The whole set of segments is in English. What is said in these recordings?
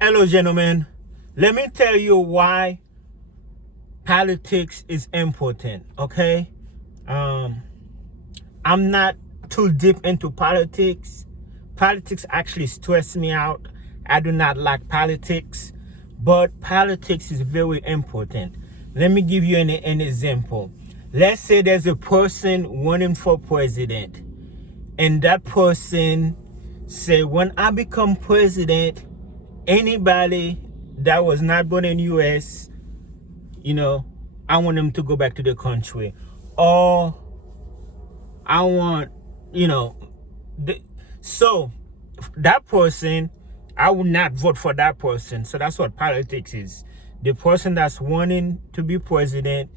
Hello, gentlemen. Let me tell you why politics is important, okay? I'm not too deep into politics. Politics actually stress me out. I do not like politics, but politics is very important. Let me give you an example. Let's say there's a person running for president, and that person say, when I become president, anybody that was not born in US, I want them to go back to the country. Or I want, so that person, I will not vote for that person. So that's what politics is. The person that's wanting to be president,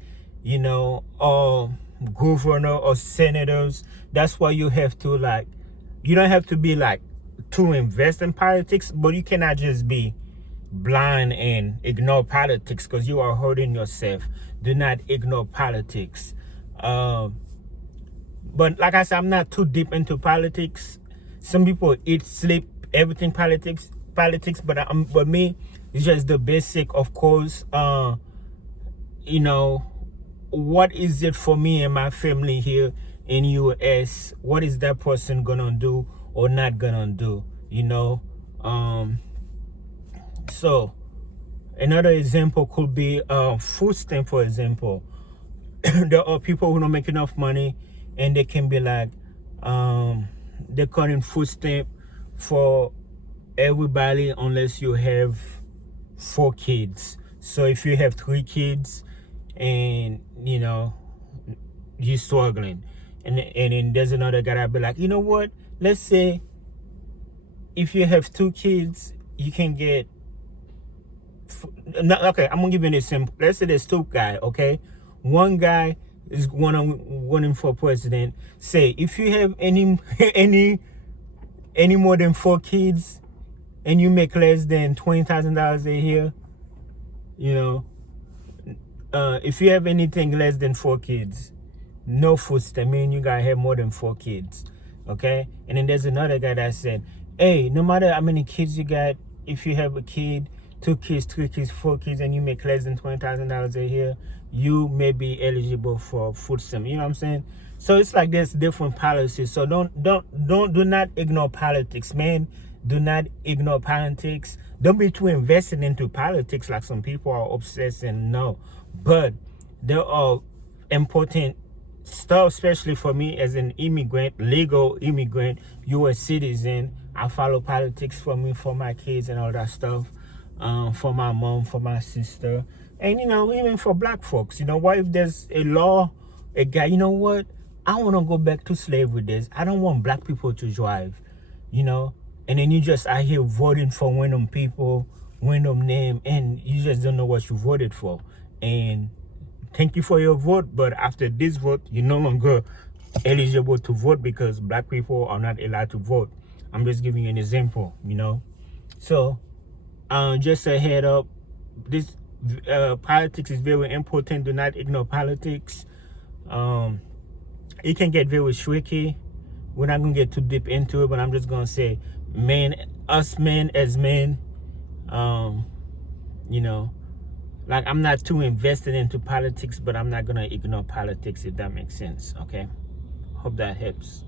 or governor or senators, that's why you have to you don't have to be to invest in politics, but you cannot just be blind and ignore politics, because you are hurting yourself. Do not ignore politics. But like I said, I'm not too deep into politics. Some people eat, sleep, everything politics. But me, it's just the basic, of course. What is it for me and my family here in US? What is that person gonna do or not gonna do? So another example could be food stamp, for example. There are people who don't make enough money, and they can be they're cutting food stamp for everybody unless you have 4 kids. So if you have 3 kids and you're struggling, and then there's another guy that be like, you know what, let's say if you have 2 kids, you can get okay, I'm gonna give you an example. Let's say there's 2 guys, okay? One guy is running for president. Say if you have any more than 4 kids and you make less than $20,000 a year, if you have anything less than 4 kids, no food stamp. I mean, you gotta have more than 4 kids, okay? And then there's another guy that said, hey, no matter how many kids you got, if you have a kid, 2 kids, 3 kids, 4 kids, and you make less than $20,000 a year, you may be eligible for food stamp. You know what I'm saying? So it's like there's different policies. So do not ignore politics, man. Do not ignore politics. Don't be too invested into politics like some people are obsessed and no. But there are important stuff, especially for me as an immigrant, legal immigrant, US citizen. I follow politics for me, for my kids and all that stuff. For my mom, for my sister, and even for black folks. What if there's a law, a guy, you know what, I want to go back to slavery days. I don't want black people to drive, and then you just out here voting for random people, random name, and you just don't know what you voted for. And thank you for your vote, but after this vote, you're no longer eligible to vote because black people are not allowed to vote. I'm just giving you an example, So just a head up, this politics is very important. Do not ignore politics. It can get very tricky. We're not gonna get too deep into it, but I'm just gonna say, us men as men, I'm not too invested into politics, but I'm not gonna ignore politics, if that makes sense. Okay, hope that helps.